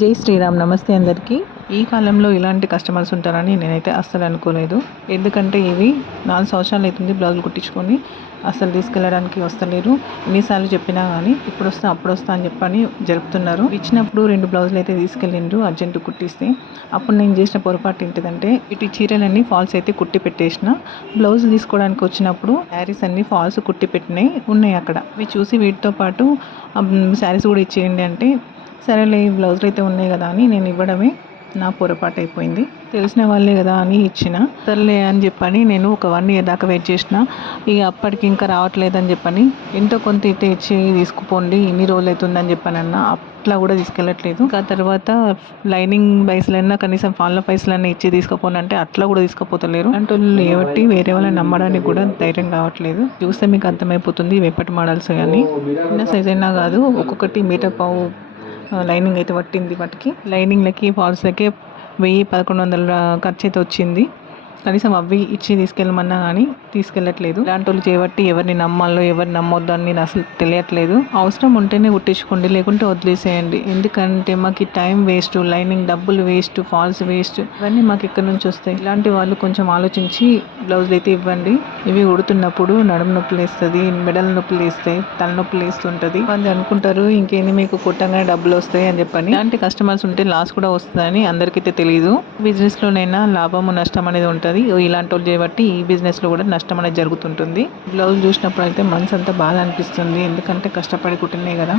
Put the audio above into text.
జై శ్రీరామ్. నమస్తే అందరికీ. ఈ కాలంలో ఇలాంటి కస్టమర్స్ ఉంటారని నేనైతే అస్సలు అనుకోలేదు. ఎందుకంటే ఇవి 4 సంవత్సరాలు అవుతుంది బ్లౌజులు కుట్టించుకొని అస్సలు తీసుకెళ్ళడానికి వస్తలేరు. ఎన్నిసార్లు చెప్పినా కానీ ఇప్పుడు వస్తా అప్పుడు వస్తా అని చెప్పని జరుపుతున్నారు. ఇచ్చినప్పుడు 2 బ్లౌజులు అయితే తీసుకెళ్ళిండ్రు అర్జెంటు కుట్టిస్తే. అప్పుడు నేను చేసిన పొరపాటు ఏంటిదంటే ఇటు చీరలన్నీ ఫాల్స్ అయితే కుట్టి పెట్టేసిన. బ్లౌజులు తీసుకోవడానికి వచ్చినప్పుడు శారీస్ అన్నీ ఫాల్స్ కుట్టి పెట్టినాయి ఉన్నాయి అక్కడ. అవి చూసి వీటితో పాటు శారీస్ కూడా ఇచ్చేయండి అంటే సరేలే బ్లౌజులు అయితే ఉన్నాయి కదా అని నేను ఇవ్వడమే నా పొరపాటు అయిపోయింది. తెలిసిన వాళ్ళే కదా అని ఇచ్చిన. సర్లే అని చెప్పని నేను ఒక 1 ఇయర్ దాకా వెయిట్ చేసిన. ఇక అప్పటికి ఇంకా రావట్లేదని చెప్పని ఎంతో కొంత అయితే ఇచ్చి తీసుకుపోండి, ఇన్ని రోజులు అవుతుందని చెప్పని అన్న. అట్లా కూడా తీసుకెళ్ళట్లేదు. ఇంకా తర్వాత లైనింగ్ పైసలైనా కనీసం ఫాల్లో పైసలన్నా ఇచ్చి తీసుకుపోండి అంటే అట్లా కూడా తీసుకుపోతలేరు. అంటే ఏబట్టి వేరే వాళ్ళని నమ్మడానికి కూడా ధైర్యం కావట్లేదు. చూస్తే మీకు అర్థమైపోతుంది ఎప్పటి మోడల్స్ కానీ. చిన్న సైజ్ అయినా కాదు, ఒక్కొక్కటి మీటర్ పావు లైనింగ్ అయితే పట్టింది. వాటికి లైనింగ్లకి ఫాల్స్లకి 1000-1100 ఖర్చు అయితే వచ్చింది. కనీసం అవి ఇచ్చి తీసుకెళ్ళమన్నా కానీ తీసుకెళ్ళట్లేదు. ఇలాంటి వాళ్ళు చేయబట్టి ఎవరిని నమ్మాలో ఎవరిని నమ్మొద్దు అని నేను అసలు తెలియట్లేదు. అవసరం ఉంటేనే కుట్టించుకోండి, లేకుంటే వదిలేసేయండి. ఎందుకంటే మాకు టైం వేస్ట్, లైనింగ్ డబ్బులు వేస్ట్, ఫాల్స్ వేస్ట్, ఇవన్నీ మాకు ఎక్కడి నుంచి వస్తాయి. ఇలాంటి వాళ్ళు కొంచెం ఆలోచించి బ్లౌజులు అయితే ఇవ్వండి. ఇవి ఉడుతున్నప్పుడు నడుము నొప్పులు వేస్తుంది, మెడల నొప్పులు వేస్తాయి, తలనొప్పులు వేస్తుంటుంది. వాళ్ళు అనుకుంటారు ఇంకేంది మీకు కుట్టంగానే డబ్బులు వస్తాయి అని చెప్పని. ఇలాంటి కస్టమర్స్ ఉంటే లాస్ కూడా వస్తుందని అందరికైతే తెలియదు. బిజినెస్లోనైనా లాభము నష్టం అనేది ఉంటుంది. ఇలాంటి వాళ్ళు చేయబట్టి ఈ బిజినెస్లో కూడా నష్టం అనేది జరుగుతుంటుంది. బ్లౌజ్ చూసినప్పుడు అయితే మనసు అంతా బాధ అనిపిస్తుంది. ఎందుకంటే కష్టపడి కుట్టినాయి కదా.